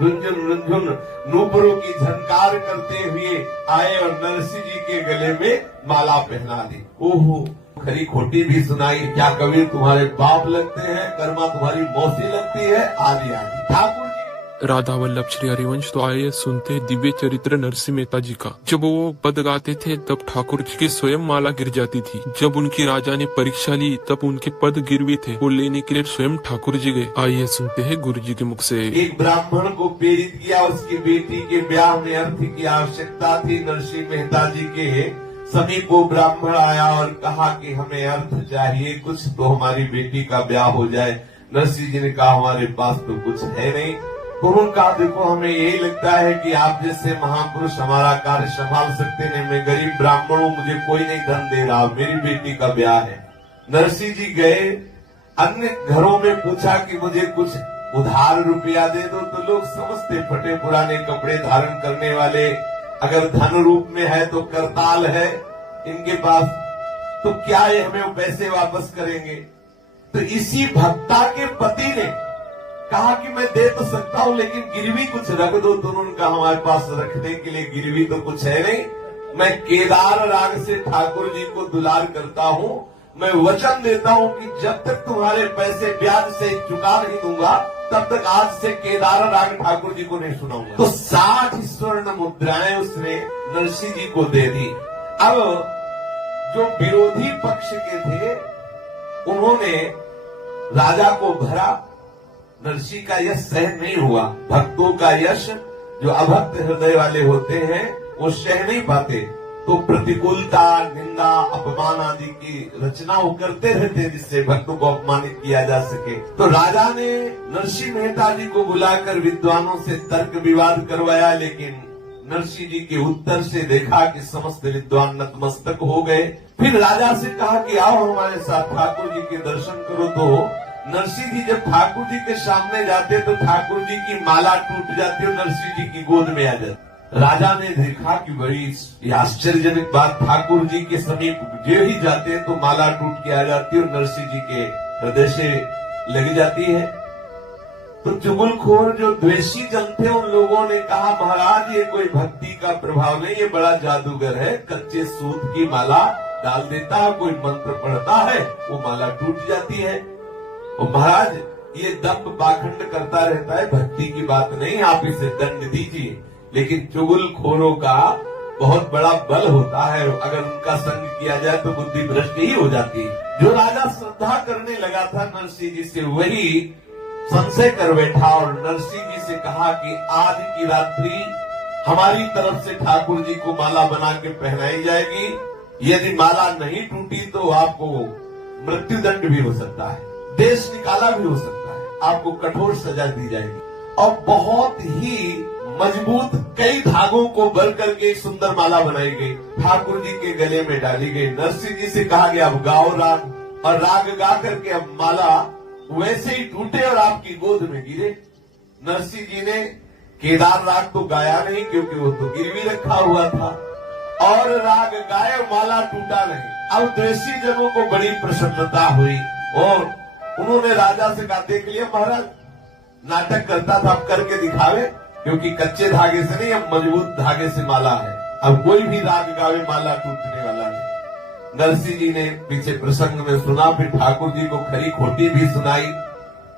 रुंझुन रुंझुन नूपुरों की झनकार करते हुए आए और नरसिंह जी के गले में माला पहना दी। ओहो, खरी खोटी भी सुनाई, क्या कबीर तुम्हारे बाप लगते हैं, कर्मा तुम्हारी मौसी लगती है, आदि आदि। ठाकुर राधा वल्लभ श्री हरिवंश तो आइए सुनते दिव्य चरित्र नरसिंह मेहता जी का। जब वो पद गाते थे तब ठाकुर जी की स्वयं माला गिर जाती थी। जब उनकी राजा ने परीक्षा ली तब उनके पद गिरवी थे, वो लेने के लिए स्वयं ठाकुर जी गए। आइए सुनते हैं गुरु जी के मुख से। एक ब्राह्मण को प्रेरित किया, उसकी बेटी के ब्याह में अर्थ की आवश्यकता थी। नरसिंह मेहता जी के समीप वो ब्राह्मण आया और कहा कि हमें अर्थ चाहिए, कुछ तो हमारी बेटी का ब्याह हो जाए। नरसिंह जी ने कहा हमारे पास तो कुछ है नहीं। तो उन्होंने कहा देखो हमें यही लगता है कि आप जैसे महापुरुष हमारा कार्य संभाल सकते हैं, मैं गरीब ब्राह्मण हूँ, मुझे कोई नहीं धन दे रहा, मेरी बेटी का ब्याह है। नरसिंह जी गए, अन्य घरों में पूछा कि मुझे कुछ उधार रुपया दे दो, तो लोग समझते फटे पुराने कपड़े धारण करने वाले, अगर धन रूप में है तो करताल है इनके पास, तो क्या ये हमें वो पैसे वापस करेंगे। तो इसी भक्ता के पति ने कहा कि मैं दे तो सकता हूं लेकिन गिरवी कुछ रख दो। तो उन्होंने कहा हमारे पास रखने के लिए गिरवी तो कुछ है नहीं, मैं केदार राग से ठाकुर जी को दुलार करता हूं, मैं वचन देता हूं कि जब तक तुम्हारे पैसे ब्याज से चुका नहीं दूंगा तब तक आज से केदार राग ठाकुर जी को नहीं सुनाऊंगा। तो 60 स्वर्ण मुद्राएं उसने नरसिंह जी को दे दी। अब जो विरोधी पक्ष के थे उन्होंने राजा को भरा, नरसिंह का यश सहन नहीं हुआ। भक्तों का यश जो अभक्त हृदय वाले होते हैं वो सह नहीं पाते, तो प्रतिकूलता, निंदा, अपमान आदि की रचना वो करते रहते जिससे भक्तों को अपमानित किया जा सके। तो राजा ने नरसिंह मेहता जी को बुलाकर विद्वानों से तर्क विवाद करवाया, लेकिन नरसिंह जी के उत्तर से देखा कि समस्त विद्वान नतमस्तक हो गए। फिर राजा से कहा कि आओ हमारे साथ ठाकुर जी के दर्शन करो। तो नरसिंह जी जब ठाकुर जी के सामने जाते तो ठाकुर जी की माला टूट जाती और नरसिंह जी की गोद में आ जाती। राजा ने देखा कि बड़ी आश्चर्यजनक बात, ठाकुर जी के समीप जो ही जाते तो माला टूट के आ जाती और नरसिंह जी के हृदय से लग जाती है। तो चुगलखोर जो द्वेषी जन थे उन लोगों ने कहा महाराज ये कोई भक्ति का प्रभाव नहीं, ये बड़ा जादूगर है, कच्चे सूत की माला डाल देता है, कोई मंत्र पढ़ता है वो माला टूट जाती है। और महाराज ये दंभ पाखंड करता रहता है, भक्ति की बात नहीं, आप इसे दंड दीजिए। लेकिन चुगलखोरों का बहुत बड़ा बल होता है, अगर उनका संग किया जाए तो बुद्धि भ्रष्ट ही हो जाती है। जो राजा श्रद्धा करने लगा था नरसिंह जी से वही संशय कर बैठा और नरसिंह जी से कहा कि आज की रात्रि हमारी तरफ से ठाकुर जी को माला बना के पहनाई जाएगी, यदि माला नहीं टूटी तो आपको मृत्युदंड भी हो सकता है, देश निकाला भी हो सकता है, आपको कठोर सजा दी जाएगी। और बहुत ही मजबूत कई धागों को भर करके एक सुंदर माला बनाई गई, ठाकुर जी के गले में डाली गई। नरसिंह जी से कहा गया अब गाओ राग, और राग गा करके अब माला वैसे ही टूटे और आपकी गोद में गिरे। नरसिंह जी ने केदार राग तो गाया नहीं क्योंकि वो तो गिरवी रखा हुआ था, और राग गाए माला टूटा नहीं। अब द्वेषी जनों को बड़ी प्रसन्नता हुई और उन्होंने राजा से कहा देख लिया महाराज नाटक करता था, अब करके दिखावे, क्योंकि कच्चे धागे से नहीं अब मजबूत धागे से माला है, अब कोई भी राग गावे माला टूटने वाला नहीं। नरसिंह जी ने पीछे प्रसंग में सुना, फिर ठाकुर जी को खरी खोटी भी सुनाई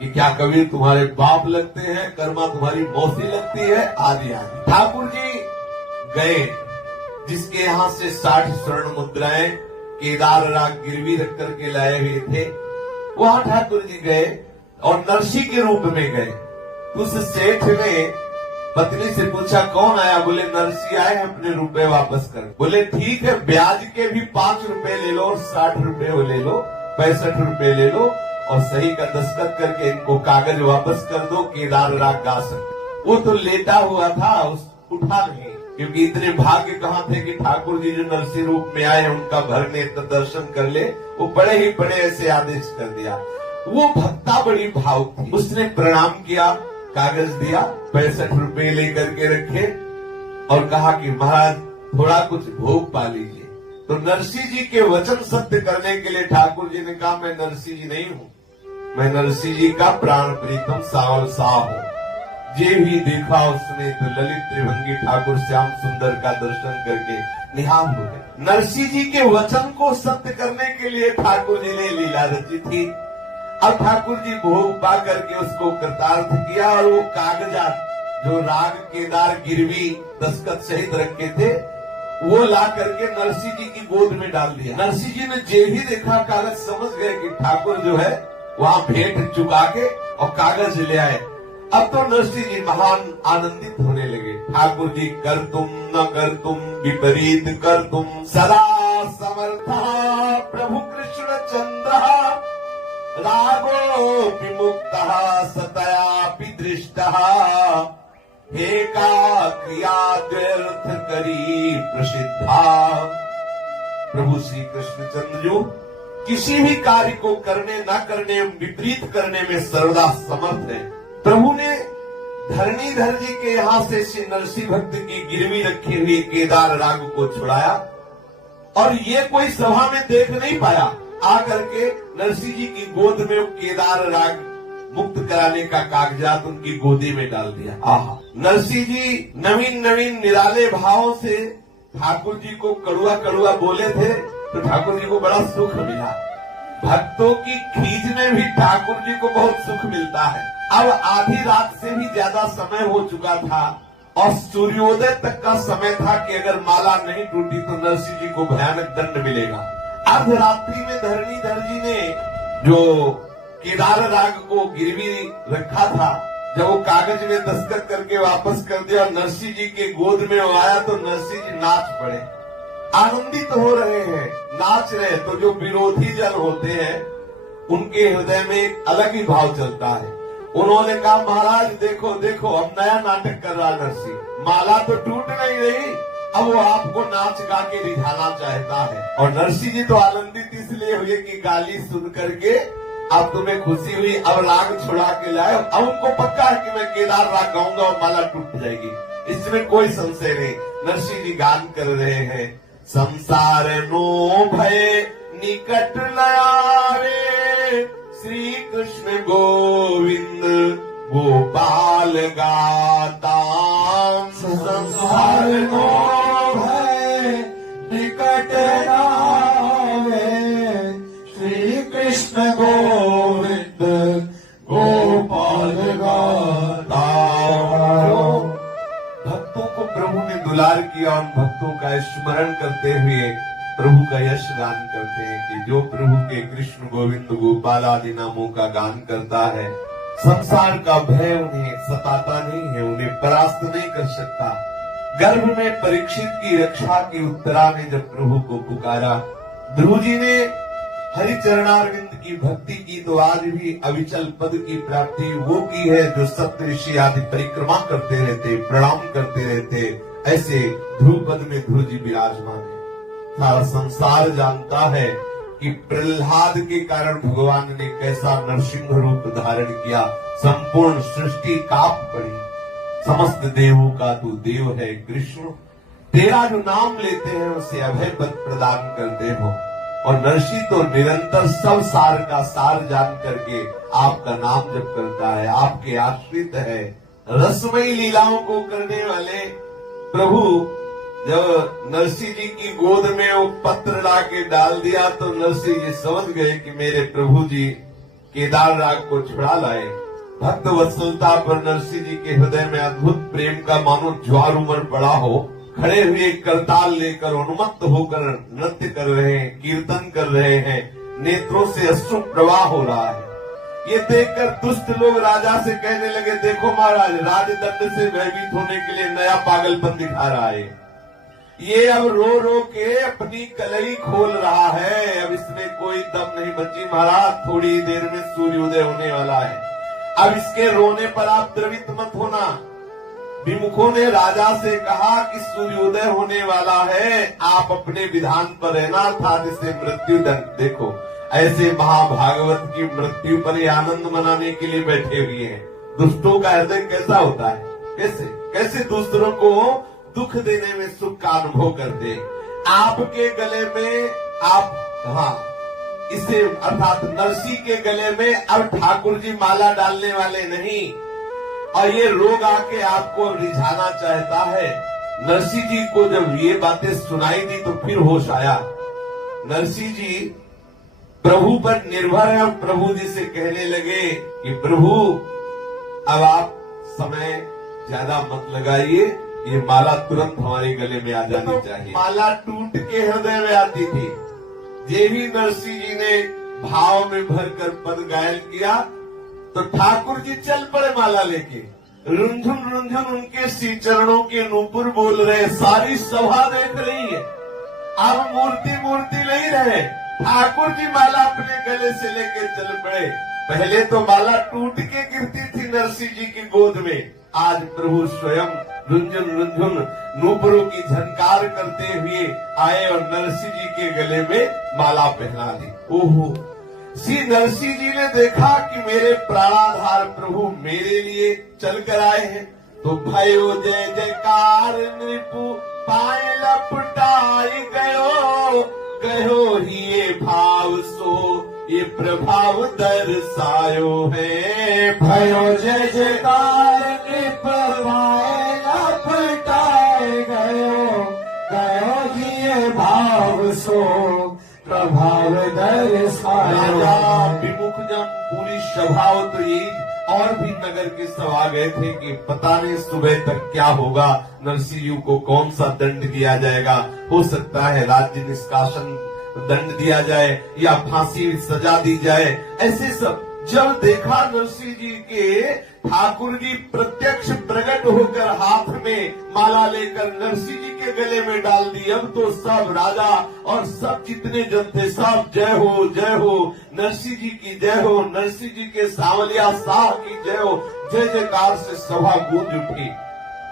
कि क्या कबीर तुम्हारे बाप लगते हैं, कर्मा तुम्हारी मौसी लगती है, आदि आदि। ठाकुर जी गए, जिसके यहाँ से 60 स्वर्ण मुद्राएं केदार राग गिरवी रख करके लाए हुए थे, वहां ठाकुर जी गए और नरसिंह के रूप में गए। उस सेठ ने पत्नी से पूछा कौन आया, बोले नरसिंह आए, अपने रुपए वापस कर। बोले ठीक है, ब्याज के भी 5 रुपए ले लो और 60 रुपए ले लो, 65 रुपए ले लो और सही का दस्तखत करके इनको कागज वापस कर दो, केदार राग गा सकते। वो तो लेटा हुआ था, उठा नहीं, क्योंकि इतने भाग्य कहाँ थे कि ठाकुर जी जो नरसिंह रूप में आए उनका भर नेत्र दर्शन कर ले, वो बड़े ही बड़े ऐसे आदेश कर दिया। वो भक्ता बड़ी भावुक थी, उसने प्रणाम किया, कागज दिया, 65 रुपए लेकर के रखे और कहा कि महाराज थोड़ा कुछ भोग पा लीजिए। तो नरसिंह जी के वचन सत्य करने के लिए ठाकुर जी ने कहा मैं नरसिंह जी नहीं हूँ, मैं नरसिंह जी का प्राण प्रीतम सावल साह हूँ, जे भी देखा उसने तो ललित त्रिभंगी ठाकुर श्याम सुंदर का दर्शन करके निहाल हो गए। नरसिंह जी के वचन को सत्य करने के लिए ठाकुर जी ने लीला रची थी। अब ठाकुर जी भोग पा करके उसको कृतार्थ किया और वो कागजात जो राग केदार गिरवी दस्तखत सहित रखे थे वो ला करके नरसिंह जी की गोद में डाल दिया। नरसिंह जी ने जे ही देखा कागज समझ गए कि ठाकुर जो है वहां भेंट चुका के और कागज ले आए। अब तो नरसिंह जी महान आनंदित होने लगे। ठाकुर जी कर तुम न कर तुम विपरीत कर तुम सदा समर्था प्रभु कृष्ण चंद्र रागो विमुक्त सतयापि दृष्ट हे का क्रिया व्यर्थ करी प्रसिद्धा। प्रभु श्री कृष्णचंद्र जो किसी भी कार्य को करने न करने विपरीत करने में सर्वदा समर्थ है। प्रभु ने धरणीधर जी के यहाँ से श्री नरसिंह भक्त की गिरवी रखी हुई केदार राग को छुड़ाया और ये कोई सभा में देख नहीं पाया। आकर के नरसिंह जी की गोद में केदार राग मुक्त कराने का कागजात उनकी गोदी में डाल दिया। आहा, नरसिंह जी नवीन नवीन निराले भावों से ठाकुर जी को कड़ुआ कड़ुआ बोले थे तो ठाकुर जी को बड़ा सुख मिला। भक्तों की खींच में भी ठाकुर जी को बहुत सुख मिलता है। अब आधी रात से भी ज्यादा समय हो चुका था और सूर्योदय तक का समय था कि अगर माला नहीं टूटी तो नरसिंह जी को भयानक दंड मिलेगा। अर्धरात्रि में धरणीधर जी ने जो केदार राग को गिरवी रखा था जब वो कागज में दस्तखत करके वापस कर दिया और नरसिंह जी के गोद में वो आया तो नरसिंह जी नाच पड़े, आनंदित हो रहे हैं, नाच रहे। तो जो विरोधी जन होते हैं उनके हृदय में एक अलग ही भाव चलता है। उन्होंने कहा महाराज देखो देखो अब नया नाटक कर रहा नरसिंह, माला तो टूट नहीं रही, अब वो आपको नाच गा के रिझाना चाहता है। और नरसिंह जी तो आनंदित इसलिए हुए कि गाली सुन करके अब तुम्हें खुशी हुई, अब राग छुड़ा के लाए। अब उनको पक्का है कि मैं केदार राग गाऊंगा और माला टूट जाएगी, इसमें कोई संशय नहीं। नरसिंह जी गान कर रहे हैं संसार नो भय निकट न आवे श्री कृष्ण गोविंद गोपाल गाता। संसार नो भय निकट न आवे श्री कृष्ण गोविंद गोपाल गाता। भक्तों को प्रभु ने दुलार किया और भक्तों का स्मरण करते हुए प्रभु का यश गान करते हैं कि जो प्रभु के कृष्ण गोविंद गोपाल आदि नामों का गान करता है संसार का भय उन्हें सताता नहीं है, उन्हें परास्त नहीं कर सकता। गर्भ में परीक्षित की रक्षा की उत्तरा ने जब प्रभु को पुकारा, ध्रुव जी ने हरिचरणारविंद की भक्ति की तो आज भी अविचल पद की प्राप्ति वो की है जो सप्त ऋषि आदि परिक्रमा करते रहते, प्रणाम करते रहते। ऐसे ध्रुव पद में ध्रुव जी विराजमान है। सारा संसार जानता है कि प्रहलाद के कारण भगवान ने कैसा नरसिंह रूप धारण किया, संपूर्ण सृष्टि कांप पड़ी। समस्त देवों का तू देव है कृष्ण, तेरा जो नाम लेते हैं उसे अभय पद प्रदान करते हो। और नरसिंह तो निरंतर सब सार का सार जान करके आपका नाम जप करता है, आपके आश्रित है। रसमयी लीलाओं को करने वाले प्रभु जब नरसिंह जी की गोद में वो पत्र ला के डाल दिया तो नरसिंह जी समझ गए कि मेरे प्रभु जी केदार राग को छुड़ा लाए। भक्त वत्सलता पर नरसिंह जी के हृदय में अद्भुत प्रेम का मानो ज्वार उमड़ पड़ा हो। खड़े हुए करताल लेकर उन्मत्त होकर नृत्य कर रहे हैं, कीर्तन कर रहे हैं, नेत्रों से अश्रु प्रवाह हो रहा है। ये देखकर दुष्ट लोग राजा से कहने लगे, देखो महाराज राजदंड से भयभीत होने के लिए नया पागलपन दिखा रहा है। ये अब रो रो के अपनी कलई खोल रहा है, अब इसमें कोई दम नहीं बची महाराज, थोड़ी देर में सूर्योदय होने वाला है। अब इसके रोने पर आप द्रवित मत होना। विमुखों ने राजा से कहा कि सूर्योदय होने वाला है, आप अपने विधान पर रहना था जिससे मृत्यु दंड। देखो ऐसे महाभागवत की मृत्यु पर ही आनंद मनाने के लिए बैठे हुए हैं। दुष्टों का हृदय कैसा होता है, कैसे कैसे दूसरों को दुख देने में सुख का अनुभव करते। आपके गले में आप इसे अर्थात नरसिंह के गले में अब ठाकुर जी माला डालने वाले नहीं, और ये रोग आके आपको रिझाना चाहता है। नरसिंह जी को जब ये बातें सुनाई दी तो फिर होश आया। नरसिंह जी प्रभु पर निर्भर है और प्रभु जी से कहने लगे कि प्रभु अब आप समय ज्यादा मत लगाइए, ये माला तुरंत हमारे गले में आ जानी चाहिए। माला टूट के हृदय में आती थी। ये भी नरसिंह जी ने भाव में भरकर पद गायन किया तो ठाकुर जी चल पड़े माला लेके। रुंझुन रुंझुन उनके श्री चरणों के नूपुर बोल रहे, सारी सभा देख रही है। अब मूर्ति मूर्ति नहीं रहे, ठाकुर जी माला अपने गले से लेके चल पड़े। पहले तो माला टूट के गिरती थी नरसिंह जी की गोद में, आज प्रभु स्वयं रुंझुन रुंझुन नूपुरों की झनकार करते हुए आए और नरसिंह जी के गले में माला पहना दी। ओहो, श्री नरसिंह जी ने देखा कि मेरे प्राणाधार प्रभु मेरे लिए चल कर आए हैं, तो भयो जय जयकार नृपु पाए लपटाई गयो, कहो ही ये भाव सो ये प्रभाव दर्शायो है। भयो जय जयकार नृप पाए लपटाए गयो, कहो ही ये भाव सो प्रभाव दर्शायो। राजा विमुख जब पूरी सभा तो यही और भी नगर के सब आ गए थे कि पता नहीं सुबह तक क्या होगा, नरसिंह जी को कौन सा दंड दिया जाएगा। हो सकता है राज्य निष्कासन दंड दिया जाए या फांसी सजा दी जाए। ऐसे सब जब देखा नरसिंह जी के ठाकुर जी प्रत्यक्ष प्रकट होकर हाथ में माला लेकर नरसिंह जी के गले में डाल दी, अब तो सब राजा और सब जितने जन थे सब जय हो नरसिंह जी की जय हो, नरसिंह जी के सांवलिया शाह की जय हो, जय जयकार से सभा गूंज उठी।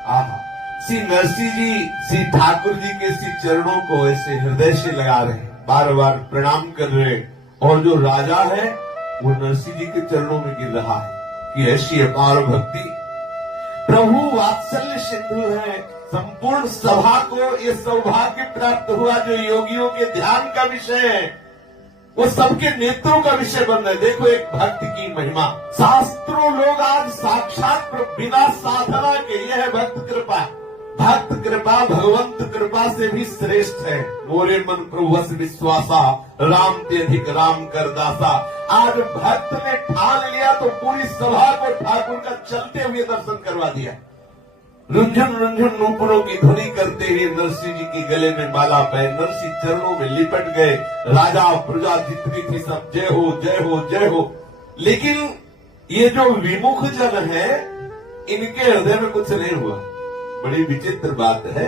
आहा, श्री नरसिंह जी श्री ठाकुर जी के श्री चरणों को ऐसे हृदय से लगा रहे, बार बार प्रणाम कर रहे, और जो राजा है वो नरसिंह जी के चरणों में गिर रहा है कि ऐसी अपार भक्ति। प्रभु वात्सल्य सिंधु है, संपूर्ण सभा को ये सौभाग्य प्राप्त हुआ जो योगियों के ध्यान का विषय है, वो सबके नेत्रों का विषय बन रहा है। देखो एक भक्त की महिमा, शास्त्रों लोग आज साक्षात बिना साधना के, यह है भक्त कृपा। भक्त कृपा भगवंत कृपा से भी श्रेष्ठ है। मोरे मन प्रभु विश्वासा, राम ते अधिक राम कर दासा। आज भक्त ने ठान लिया तो पूरी सभा को ठाकुर का चलते हुए दर्शन करवा दिया। रुंझुन रुंझुन नूपुरों की ध्वनि करते हुए नरसिंह जी के गले में माला पहन नरसिंह चरणों में लिपट गए। राजा प्रजा जितनी थी सब जय हो जय हो जय हो। लेकिन ये जो विमुख जन है इनके हृदय में कुछ नहीं हुआ। बड़ी विचित्र बात है,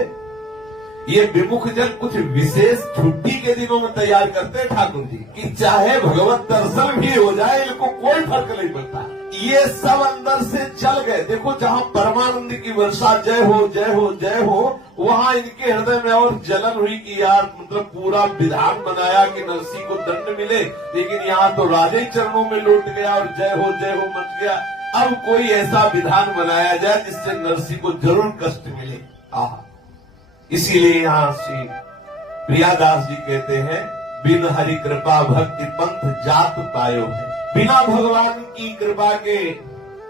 ये विमुख जन कुछ विशेष छुट्टी के दिनों में तैयार करते हैं ठाकुर जी कि चाहे भगवत दर्शन भी हो जाए इनको कोई फर्क नहीं पड़ता। ये सब अंदर से चल गए। देखो जहाँ परमानंद की वर्षा जय हो जय हो जय हो, वहाँ इनके हृदय में और जलन हुई कि यार मतलब पूरा विधान बनाया कि नरसिंह को दंड मिले, लेकिन यहाँ तो राजा ही चरणों में लौट गया और जय हो मच गया। अब कोई ऐसा विधान बनाया जाए जिससे नरसिंह को जरूर कष्ट मिले। इसीलिए यहाँ श्री प्रियादास जी कहते हैं, बिन हरि कृपा भक्ति पंथ जात पायो है। बिना भगवान की कृपा के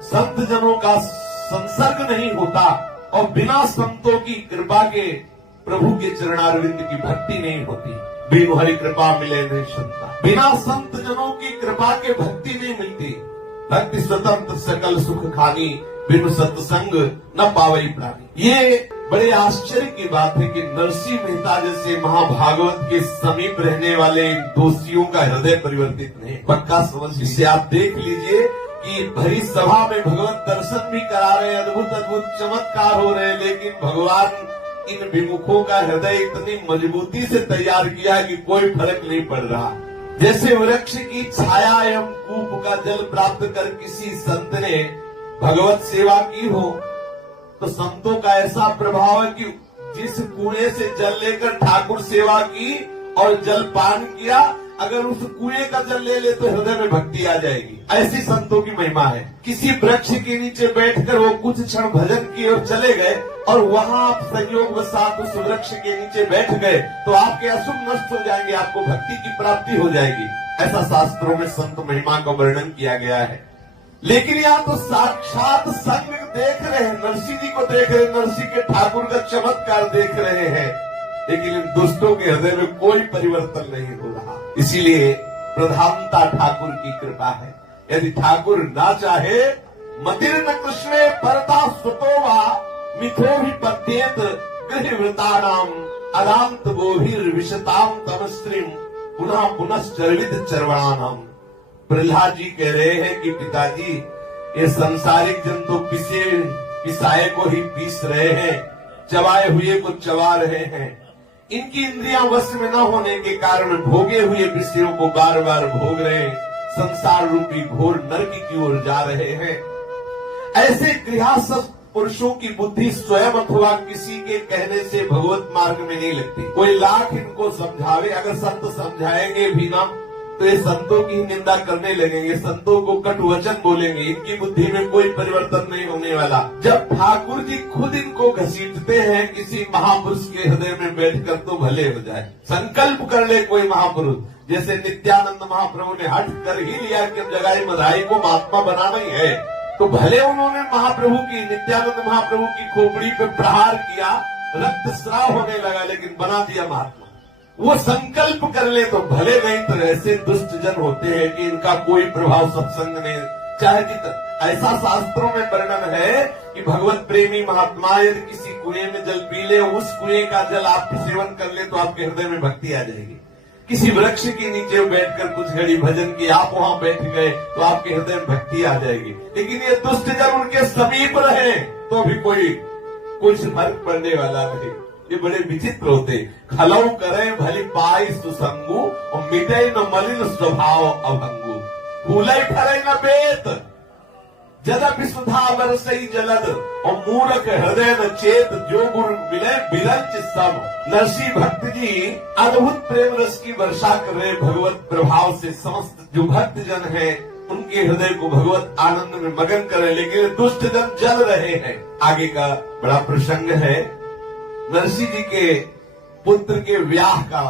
संत जनों का संसर्ग नहीं होता और बिना संतों की कृपा के प्रभु के चरणारविंद की भक्ति नहीं होती। बिन हरि कृपा मिले नहीं संता, बिना संत जनों की कृपा के भक्ति नहीं मिलती। भक्ति स्वतंत्र सकल सुख खानी, बिनु सत्संग न पावई प्राणी। ये बड़े आश्चर्य की बात है कि नरसिंह मेहता जैसे महाभागवत के समीप रहने वाले दोषियों का हृदय परिवर्तित नहीं। पक्का समझ, इसे आप देख लीजिए कि भरी सभा में भगवत दर्शन भी करा रहे, अद्भुत अद्भुत चमत्कार हो रहे, लेकिन भगवान इन विमुखों का हृदय इतनी मजबूती से तैयार किया कि कोई फर्क नहीं पड़ रहा। जैसे वृक्ष की छाया एवं कूप का जल प्राप्त कर किसी संत ने भगवत सेवा की हो, तो संतों का ऐसा प्रभाव है कि जिस कुएं से जल लेकर ठाकुर सेवा की और जल पान किया, अगर उस कुएं का जल ले ले तो हृदय में भक्ति आ जाएगी। ऐसी संतों की महिमा है। किसी वृक्ष के नीचे बैठकर वो कुछ क्षण भजन किए और चले गए, और वहां आप संयोगवशात उस वृक्ष के नीचे बैठ गए तो आपके अशुभ नष्ट हो जाएंगे, आपको भक्ति की प्राप्ति हो जाएगी। ऐसा शास्त्रों में संत महिमा का वर्णन किया गया है। लेकिन यहाँ तो साक्षात संग देख रहे हैं, नरसिंह जी को देख रहे हैं, नरसिंह के ठाकुर का चमत्कार देख रहे हैं, लेकिन इन दुष्टों के हृदय में कोई परिवर्तन नहीं हो रहा। इसीलिए प्रधानता ठाकुर की कृपा है। यदि ठाकुर ना चाहे, मदिर्न कृष्णे परता सुतो वा मिथो भी पद्येत गृहवृतानाम अलांत गोभीर विशताम तमस्त्रीम पुनः पुनश्चर्वित चरवणानाम। प्रहलाद जी कह रहे हैं कि पिताजी, ये सांसारिक जन तो पिसाए को ही पीस रहे हैं, चबाए हुए को चबा रहे हैं। इनकी इंद्रियां वश में न होने के कारण भोगे हुए विषयों को बार बार भोग रहे हैं, संसार रूपी घोर नरक की ओर जा रहे हैं। ऐसे गृहस्थ पुरुषों की बुद्धि स्वयं अथवा किसी के कहने से भगवत मार्ग में नहीं लगती। कोई लाख इनको समझावे, अगर संत समझाएंगे भी ना तो ये संतों की निंदा करने लगेंगे, संतों को कटु वचन बोलेंगे, इनकी बुद्धि में कोई परिवर्तन नहीं होने वाला। जब ठाकुर जी खुद इनको घसीटते हैं किसी महापुरुष के हृदय में बैठकर तो भले हो जाए। संकल्प कर ले कोई महापुरुष, जैसे नित्यानंद महाप्रभु ने हट कर ही लिया कि जगाई मधाई को महात्मा बनाना ही है, तो भले उन्होंने महाप्रभु की, नित्यानंद महाप्रभु की खोपड़ी पे प्रहार किया, रक्तस्राव होने लगा, लेकिन बना दिया महात्मा। वो संकल्प कर ले तो भले, नहीं तो ऐसे दुष्ट जन होते हैं कि इनका कोई प्रभाव सत्संग नहीं। चाहे ऐसा शास्त्रों में वर्णन है कि भगवत प्रेमी महात्मा यदि किसी कुएं में जल पी ले, उस कुएं का जल आप सेवन कर ले तो आपके हृदय में भक्ति आ जाएगी। किसी वृक्ष के नीचे बैठकर कुछ घड़ी भजन की, आप वहां बैठ गए तो आपके हृदय में भक्ति आ जाएगी। लेकिन ये दुष्ट जन उनके समीप रहे तो भी कोई कुछ फर्क पड़ने वाला नहीं। ये बड़े विचित्र होते। खलऊ करे भली पाई सुसंगु और मिटे न मलिन स्वभाव अभंगु। फूलई फरे न बेत जदपि सुधा बरसई जलद और मूर्ख हृदय न चेत। जो गुरु मिले बिरंच सब। नरसिंह भक्त जी अद्भुत प्रेम रस की वर्षा कर रहे भगवत प्रभाव से। समस्त जो भक्त जन है उनके हृदय को भगवत आनंद में मगन करे, लेकिन दुष्ट जन जल रहे हैं। आगे का बड़ा प्रसंग है नरसिंह जी के पुत्र के ब्याह का।